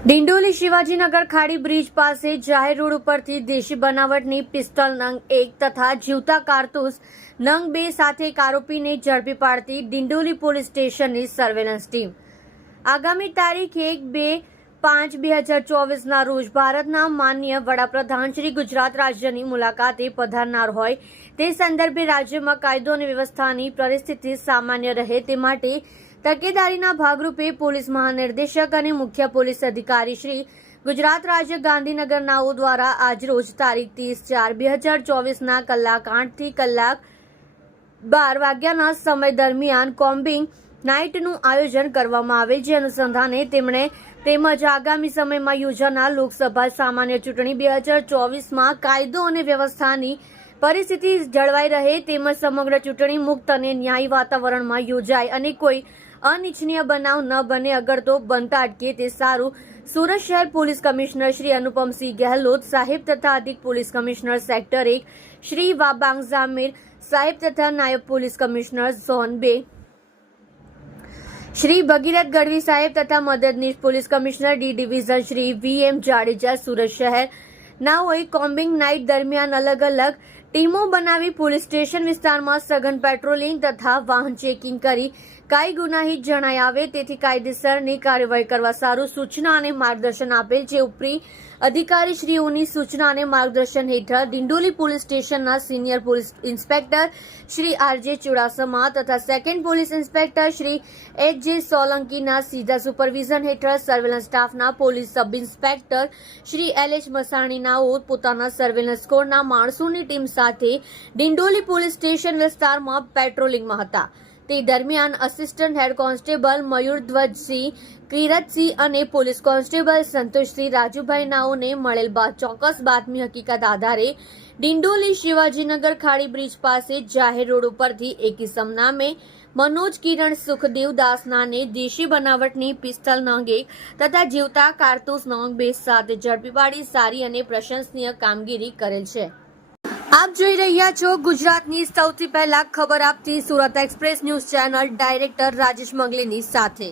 ડિંડોલી શિવાજીનગર ખાડી બ્રિજ પાસે જાહેર રોડ ઉપરથી દેશી બનાવટની પિસ્તોલ નંગ 1 તથા જીવતા કારતૂસ નંગ 2 સાથે એક આરોપીને ઝડપી પાડતી ડિંડોલી પોલીસ સ્ટેશનની સર્વેલન્સ ટીમ આગામી તારીખ 1-2-5-2024ના રોજ ભારતના માનનીય વડાપ્રધાન શ્રી ગુજરાત રાજ્યની મુલાકાતે પધારનાર હોય તે સંદર્ભે રાજ્યમાં કાયદો અને વ્યવસ્થાની પરિસ્થિતિ સામાન્ય રહે તે માટે તકેદારીના ભાગરૂપે પોલીસ મહાનિર્દેશક અને મુખ્ય પોલીસ અધિકારી શ્રી ગુજરાત રાજ્ય ગાંધીનગર નાઓ દ્વારા આજરોજ તારીખ 30/4/2024ના કલાક 8 થી કલાક 12 વાગ્યાના સમય દરમિયાન કોમ્બિંગ નાઇટનું આયોજન કરવામાં આવે જે અનુસંધાને તેમણે તેમજ આગામી સમયમાં યોજાનાર લોકસભા સામાન્ય ચૂંટણી 2024માં કાયદો અને વ્યવસ્થાની પરિસ્થિતિ જળવાઈ રહે તેમજ સમગ્ર ચૂંટણી મુક્ત અને ન્યાયી વાતાવરણમાં યોજાય અને કોઈ અનિચ્છનીય બનાવ ન બને અગર તો બનતા અટકે તે સારું સુરત શહેર પોલીસ કમિશનર શ્રી અનુપમસિંહ ગેહલોત સાહેબ તથા અધિક police commissioner sector 1 Shri Wabang Jamir સાહેબ તથા નાયબ police commissioner zone 2 Shri Bhagirath Gadhvi સાહેબ તથા મદદનીશ police commissioner D division Shri VM Jadeja Surat શહેર નાઓએ કોમ્બિંગ નાઇટ દરમિયાન અલગ અલગ ટીમો બનાવી પોલીસ સ્ટેશન વિસ્તારમાં સઘન પેટ્રોલિંગ તથા વાહન ચેકિંગ કરી કાંઈ ગુનાહિત જણાઈ આવે તેથી કાયદેસરની કાર્યવાહી કરવા સારું સૂચના અને માર્ગદર્શન આપેલ જે ઉપરી અધિકારીશ્રીઓની સૂચના અને માર્ગદર્શન હેઠળ ડિંડોલી પોલીસ સ્ટેશનના senior police inspector Shri RJ Chudasama તથા second police inspector Shri HJ સોલંકીના સીધા સુપરવિઝન હેઠળ સર્વેલન્સ સ્ટાફના police sub inspector Shri LH મસાણીનાઓ પોતાના સર્વેલન્સ સ્કોરના માણસોની ટીમ સાથે ડિંડોલી પોલીસ સ્ટેશન વિસ્તારમાં પેટ્રોલિંગમાં હતા તે દરમિયાન આસિસ્ટન્ટ હેડ કોન્સ્ટેબલ મયુરધ્વજસિંહ કિરતસિંહ અને પોલીસ કોન્સ્ટેબલ સંતોષસિંહ રાજુભાઈ નાઓને મળેલ ચોક્કસ બાતમી હકીકત આધારે ડિંડોલી શિવાજીનગર ખાડી બ્રિજ પાસે જાહેર રોડ ઉપરથી એક ઇસમ નામે મનોજ કિરણ સુખદેવ દાસ નાને દેશી બનાવટની પિસ્તલ નંગ 1 તથા જીવતા કારતૂસ નંગ 2 સાથે ઝડપી પાડી સારી અને પ્રશંસનીય કામગીરી કરેલ છે। આપ જોઈ રહ્યા છો ગુજરાતની સૌથી પહેલા ખબર આપતી Surat express news channel director Rajesh મંગલીની સાથે।